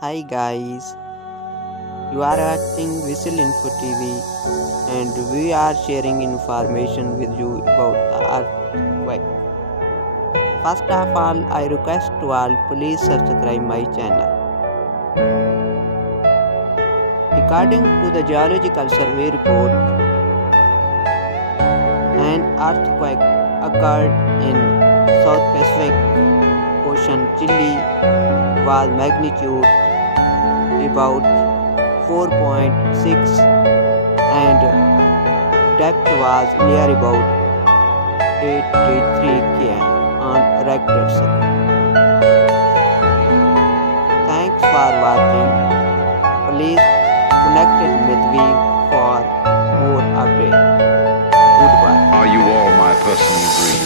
Hi guys, you are watching Whistle Info TV and we are sharing information with you about the earthquake. First of all, I request to all please subscribe my channel. According to the Geological Survey report, an earthquake occurred in South Pacific Ocean, Chile, was magnitude about 4.6 and depth was near about 83 km on Richter scale. Thanks for watching. Please connect with me for more updates. Goodbye. Are you all my personal dreams?